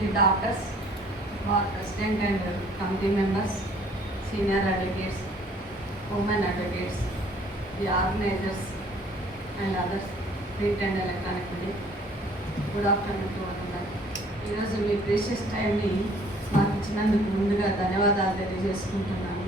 the doctors, our president and committee members, senior advocates, women advocates, the organizers and others, print and electronic media. Good afternoon to all. ఈరోజు మీ precious టైంని మాకు ఇచ్చినందుకు ముందుగా ధన్యవాదాలు తెలియజేసుకుంటున్నాను.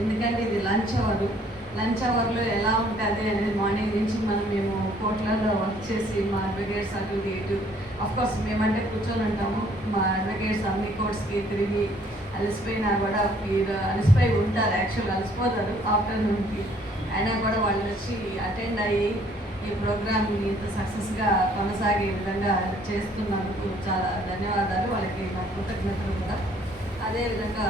ఎందుకంటే ఇది లంచ్ అవర్లో ఎలా ఉంటుంది అనేది మార్నింగ్ నుంచి మేము కోర్టులలో వర్క్ చేసి మా అడ్వకేట్స్ అటు ఇటు అఫ్కోర్స్ మేమంటే కూర్చొని ఉంటాము. మా అడ్వకేట్స్ అన్ని కోర్ట్స్కి తిరిగి అలసిపోయినా కూడా మీరు అలసిపోయి ఉంటారు, యాక్చువల్గా అలసిపోతారు ఆఫ్టర్నూన్కి. అయినా కూడా వాళ్ళు వచ్చి అటెండ్ అయ్యి ఈ ప్రోగ్రామ్ని ఇంత సక్సెస్గా కొనసాగే విధంగా చేస్తున్నందుకు చాలా ధన్యవాదాలు. వాళ్ళకి నా కృతజ్ఞతలు కూడా. అదేవిధంగా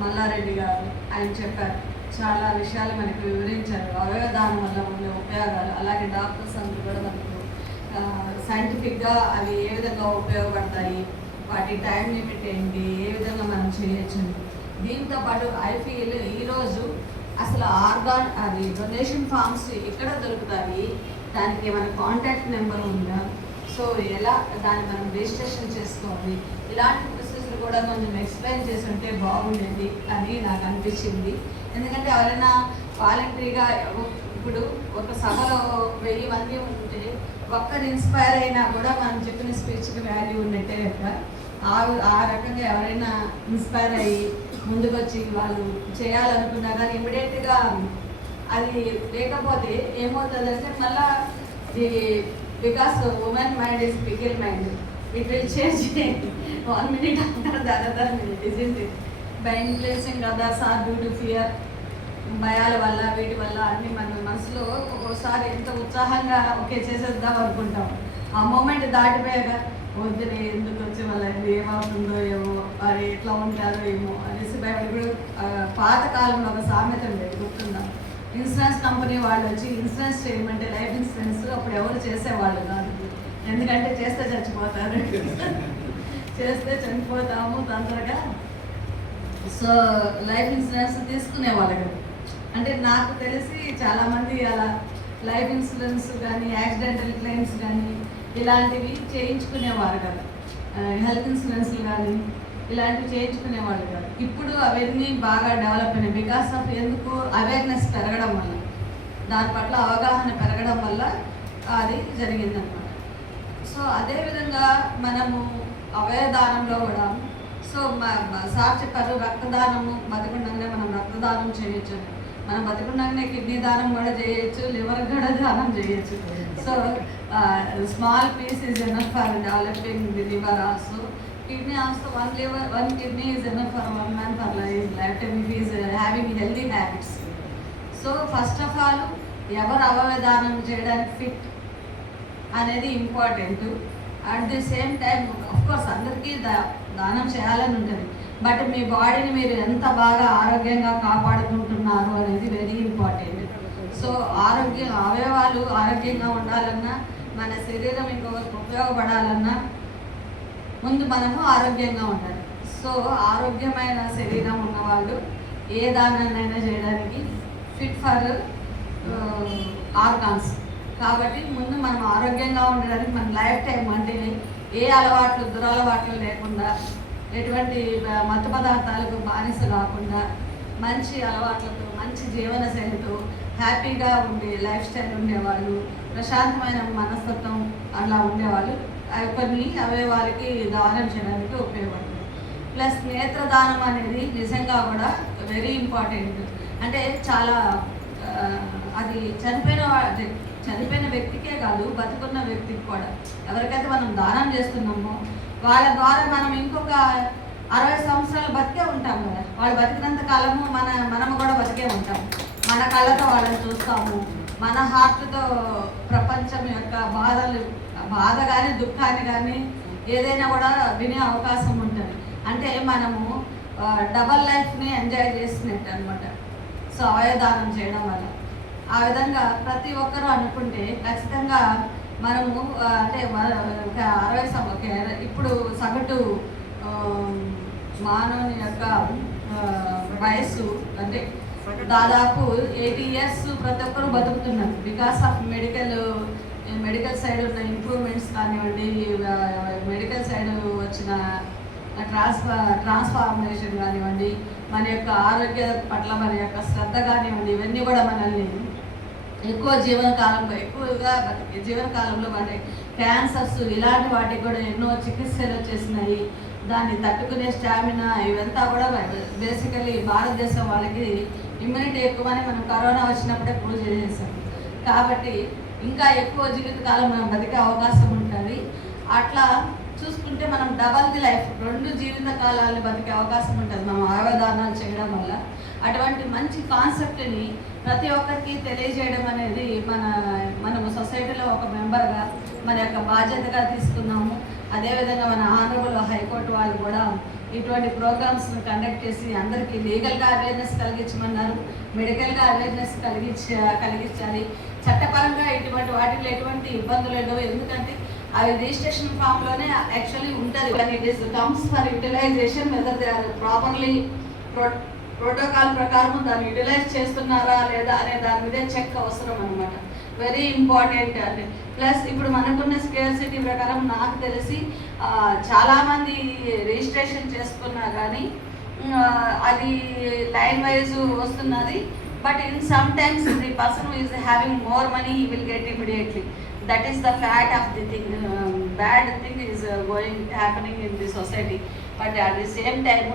మల్లారెడ్డి గారు ఆయన చెప్పారు, చాలా విషయాలు మనకు వివరించారు. అవయవదానం వల్ల ఉండే ఉపయోగాలు, అలాగే డాక్టర్స్ అందరూ కూడా మనకు సైంటిఫిక్గా అవి ఏ విధంగా ఉపయోగపడతాయి, వాటి టైం లిమిట్ ఏంటి, ఏ విధంగా మనం చేయొచ్చు. దీంతో పాటు ఐ ఫీల్ ఈరోజు అసలు అది డొనేషన్ ఫామ్స్ ఎక్కడ దొరుకుతాయి, దానికి మన కాంటాక్ట్ నెంబర్ ఉందా, సో ఎలా దాన్ని మనం రిజిస్ట్రేషన్ చేసుకోవాలి, ఇలాంటి ప్రొసెస్లు కూడా కొంచెం ఎక్స్ప్లెయిన్ చేసి ఉంటే బాగుండేది అని నాకు అనిపించింది. ఎందుకంటే ఎవరైనా వాలంటరీగా ఇప్పుడు ఒక సభలో 1000 మంది ఉంటే ఒక్కరు ఇన్స్పైర్ అయినా కూడా మనం చెప్పిన స్పీచ్కి వాల్యూ ఉన్నట్టే కదా. ఆ రకంగా ఎవరైనా ఇన్స్పైర్ అయ్యి ముందుకు వచ్చి వాళ్ళు చేయాలనుకున్నా కానీ ఇమ్మీడియట్గా అది లేకపోతే ఏమవుతుందంటే మళ్ళా because women mind is pickle mind, it will change 1 minute after the other minute, isn't it? By influencing others or due to fear, భయాల వల్ల వీటి వల్ల అన్ని మన మనసులో ఒక్కోసారి ఎంత ఉత్సాహంగా ఓకే చేసేద్దాం అనుకుంటాం. ఆ మూమెంట్ దాటిపోయాక వద్దునే ఎందుకు వచ్చి వాళ్ళ ఏమవుతుందో ఏమో, అది ఎట్లా ఉంటారో ఏమో అనేసి ఇప్పుడు పాతకాలంలో ఒక సామెత ఉండేది గుర్తుందాం. ఇన్సూరెన్స్ కంపెనీ వాళ్ళు వచ్చి ఇన్సూరెన్స్ చేయమంటే లైఫ్ ఇన్సూరెన్స్ అప్పుడు ఎవరు చేసేవాళ్ళు కాదు. ఎందుకంటే చేస్తే చచ్చిపోతారు, చేస్తే చనిపోతాము తొందరగా. సో లైఫ్ ఇన్సూరెన్స్ తీసుకునేవాళ్ళు కదా. అంటే నాకు తెలిసి చాలామంది అలా లైఫ్ ఇన్సూరెన్స్ కానీ యాక్సిడెంటల్ క్లెయిమ్స్ కానీ ఇలాంటివి చేయించుకునేవారు కదా. హెల్త్ ఇన్సూరెన్స్లు కానీ ఇలాంటివి చేయించుకునేవాళ్ళు కాదు. ఇప్పుడు అవన్నీ బాగా డెవలప్ అయినాయి బికాస్ ఆఫ్ ఎందుకు అవేర్నెస్ పెరగడం వల్ల, దాని పట్ల అవగాహన పెరగడం వల్ల అది జరిగిందనమాట. సో అదేవిధంగా మనము అవయవదానంలో కూడా సో సార్ చెప్పారు రక్తదానము బతికుండగానే మనం రక్తదానం చేయొచ్చు, మనం బతికుండగానే కిడ్నీ దానం కూడా చేయొచ్చు, లివర్ కూడా దానం చేయొచ్చు. So small piece is enough for developing the liver also. Kidney also, one kidney is enough for one man for his lifetime if he is having healthy habits. So first of all, ఎవరు అవయవదానం చేయడానికి fit అనేది important. At the same time of course అందరికీ దానం చేయాలని ఉంటుంది, but మీ బాడీని మీరు ఎంత బాగా ఆరోగ్యంగా కాపాడుకుంటున్నారు అనేది వెరీ ఇంపార్టెంట్. సో అవయవాలు ఆరోగ్యంగా ఉండాలన్నా, మన శరీరం ఇంకొకరికి ఉపయోగపడాలన్నా ముందు మనము ఆరోగ్యంగా ఉండాలి. సో ఆరోగ్యమైన శరీరం ఉన్నవాళ్ళు ఏ దానాన్నైనా చేయడానికి ఫిట్ ఫర్ ఆర్గాన్స్. కాబట్టి ముందు మనం ఆరోగ్యంగా ఉండడానికి మన లైఫ్ టైం అంటే ఏ అలవాట్లు దురలవాట్లు లేకుండా, ఎటువంటి మత్తు పదార్థాలకు బానిస కాకుండా, మంచి అలవాట్లతో మంచి జీవన శైలితో హ్యాపీగా ఉండే లైఫ్ స్టైల్ ఉండేవాళ్ళు, ప్రశాంతమైన మనస్తత్వం అలా ఉండేవాళ్ళు కొన్ని అవయవాలకి దానం చేయడానికి ఉపయోగపడుతుంది. ప్లస్ నేత్రదానం అనేది నిజంగా కూడా వెరీ ఇంపార్టెంట్. అంటే చాలా అది చనిపోయిన వ్యక్తికే కాదు, బతుకున్న వ్యక్తికి కూడా ఎవరికైతే మనం దానం చేస్తున్నామో వాళ్ళ ద్వారా మనం ఇంకొక 60 సంవత్సరాలు బతికే ఉంటాం కదా. వాళ్ళు బతికినంత కాలము మనము కూడా బతికే ఉంటాం. మన కళ్ళతో వాళ్ళని చూస్తాము, మన హార్ట్తో ప్రపంచం యొక్క బాధ కానీ దుఃఖాన్ని కానీ ఏదైనా కూడా వినే అవకాశం ఉంటుంది. అంటే మనము డబల్ లైఫ్ని ఎంజాయ్ చేసినట్టు అనమాట. సో అవయవదానం చేయడం వల్ల ఆ విధంగా ప్రతి ఒక్కరూ అనుకుంటే ఖచ్చితంగా మనము అంటే 60 ఇప్పుడు సగటు మానవుని యొక్క వయస్సు అంటే దాదాపు 80 years ప్రతి ఒక్కరు బతుకుతున్నారు బికాస్ ఆఫ్ మెడికల్ సైడ్ ఉన్న ఇంప్రూవ్మెంట్స్ కానివ్వండి, మెడికల్ ట్రాన్స్ఫార్మేషన్ కానివ్వండి, మన యొక్క ఆరోగ్య పట్ల మన యొక్క శ్రద్ధ కానివ్వండి, ఇవన్నీ కూడా మనల్ని ఎక్కువగా జీవనకాలంలో మన క్యాన్సర్స్ ఇలాంటి వాటికి కూడా ఎన్నో చికిత్సలు వచ్చేసినాయి. దాన్ని తట్టుకునే స్టామినా ఇవంతా కూడా బేసికలీ భారతదేశం వాళ్ళకి ఇమ్యూనిటీ ఎక్కువని మనం కరోనా వచ్చినప్పుడే ప్రూవ్ చేసేసాం. కాబట్టి ఇంకా ఎక్కువ జీవితకాలం మనం బతికే అవకాశం ఉంటుంది. అట్లా చూసుకుంటే మనం డబల్ ది లైఫ్, 2 జీవిత కాలాలు బతికే అవకాశం ఉంటుంది మనం అవయవదానాలు చేయడం వల్ల. అటువంటి మంచి కాన్సెప్ట్ని ప్రతి ఒక్కరికి తెలియజేయడం అనేది మనము సొసైటీలో ఒక మెంబర్గా మన యొక్క బాధ్యతగా తీసుకున్నాము. అదేవిధంగా మన ఆనరబుల్ హైకోర్టు వాళ్ళు కూడా ఇటువంటి ప్రోగ్రామ్స్ను కండక్ట్ చేసి అందరికీ లీగల్గా అవేర్నెస్ కలిగించమన్నారు, మెడికల్గా అవేర్నెస్ కలిగించాలి. చట్టపరంగా ఇటువంటి వాటిలో ఎటువంటి ఇబ్బందులు లేవు, ఎందుకంటే అవి రిజిస్ట్రేషన్ ఫామ్లోనే యాక్చువల్లీ ఉంటుంది. It is comes for utilization whether they are properly protocol ప్రకారం దాన్ని యూటిలైజ్ చేస్తున్నారా లేదా అనే దాని మీదే చెక్ అవసరం అనమాట. వెరీ ఇంపార్టెంట్ అండి. ప్లస్ ఇప్పుడు మనకున్న స్కేర్సిటీ ప్రకారం నాకు తెలిసి చాలామంది రిజిస్ట్రేషన్ చేసుకున్నా కానీ అది లైన్ వైజ్ వస్తున్నది. But in some times the person who is having more money he will get immediately. That is the fact of the thing. Bad thing is happening in the society. But at the same time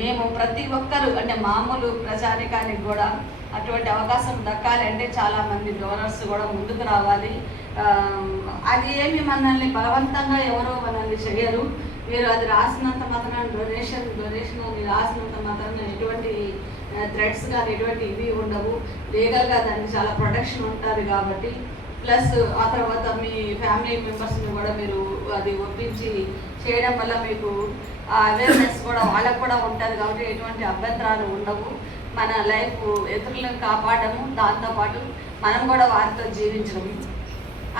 మేము ప్రతి ఒక్కరు అంటే మామూలు ప్రజానికానికి కూడా అటువంటి అవకాశం దక్కాలి అంటే చాలామంది డోనర్స్ కూడా ముందుకు రావాలి. అది ఏమి మనల్ని బలవంతంగా ఎవరో మనల్ని చేయరు. మీరు అది రాసినంత మాత్రం డొనేషన్ అని రాసినంత మాత్రం ఎటువంటి థ్రెడ్స్ కానీ ఎటువంటి ఇవి ఉండవు. లీగల్గా దానికి చాలా ప్రొటెక్షన్ ఉంటుంది కాబట్టి. ప్లస్ ఆ తర్వాత మీ ఫ్యామిలీ మెంబర్స్ని కూడా మీరు అది ఒప్పించి చేయడం వల్ల మీకు అవేర్నెస్ కూడా వాళ్ళకు కూడా ఉంటుంది కాబట్టి ఎటువంటి అభ్యంతరాలు ఉండవు. మన లైఫ్ ఇతరులను కాపాడము, దాంతోపాటు మనం కూడా వారితో జీవించడం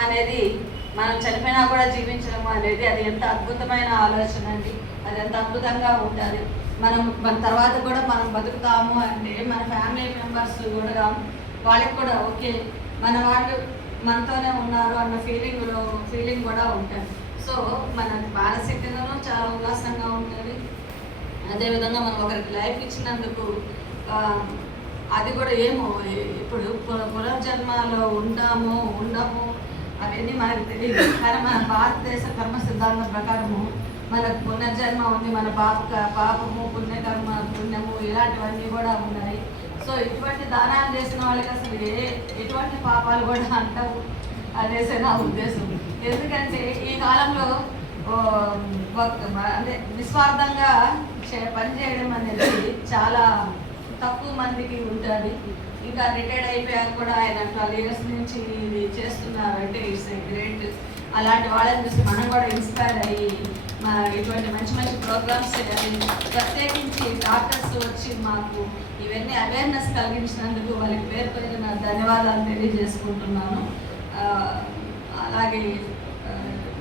అనేది, మనం చనిపోయినా కూడా జీవించడం అనేది అది ఎంత అద్భుతమైన ఆలోచన అండి. అది ఎంత అద్భుతంగా ఉంటుంది. మన తర్వాత కూడా మనం బతుకుతాము అంటే మన ఫ్యామిలీ మెంబర్స్ కూడా వాళ్ళకి కూడా ఓకే మన వాళ్ళు మనతోనే ఉన్నారు అన్న ఫీలింగ్ కూడా ఉంటుంది. సో మన మానసికంగానూ చాలా ఉల్లాసంగా ఉంటుంది. అదేవిధంగా మనం ఒకరికి లైఫ్ ఇచ్చినందుకు అది కూడా ఏమో ఇప్పుడు పునర్జన్మలో ఉండము అవన్నీ మనకు తెలియదు. కానీ మన భారతదేశ కర్మ సిద్ధాంతం ప్రకారము మనకు పునర్జన్మ ఉంది. మన పాపము పుణ్యము ఇలాంటివన్నీ కూడా ఉన్నాయి. సో ఇటువంటి దానాలు చేసిన వాళ్ళకి అసలు ఎటువంటి పాపాలు కూడా అంటావు అనేసి నా ఉద్దేశం. ఎందుకంటే ఈ కాలంలో అంటే నిస్వార్థంగా పనిచేయడం అనేది చాలా తక్కువ మందికి ఉంటుంది. ఇంకా రిటైర్డ్ అయిపోయాక కూడా ఆయన 12 years నుంచి ఇది చేస్తున్నారంటే ఇట్స్ ఏ గ్రేట్. అలాంటి వాళ్ళని చూసి మనం కూడా ఇన్స్పైర్ అయ్యి ఇటువంటి మంచి ప్రోగ్రామ్స్ ప్రత్యేకించి డాక్టర్స్ వచ్చి మాకు ఇవన్నీ అవేర్నెస్ కలిగించినందుకు వాళ్ళకి పేరు ధన్యవాదాలు తెలియజేసుకుంటున్నాను. అలాగే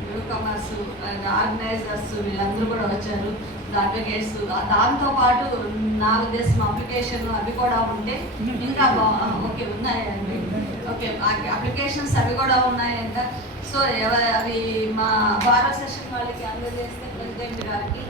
న్యూ కమర్స్ ఆర్గనైజర్స్ వీళ్ళందరూ కూడా వచ్చారు, అడ్వకేట్స్. దాంతోపాటు నా ఉద్దేశం అప్లికేషన్ అవి కూడా ఉంటే ఇంకా ఓకే ఉన్నాయండి. ఓకే అప్లికేషన్స్ అవి కూడా ఉన్నాయంట. సో అవి మా బార్ అసోసియేషన్ వాళ్ళకి అందజేస్తే ప్రెసిడెంట్ గారికి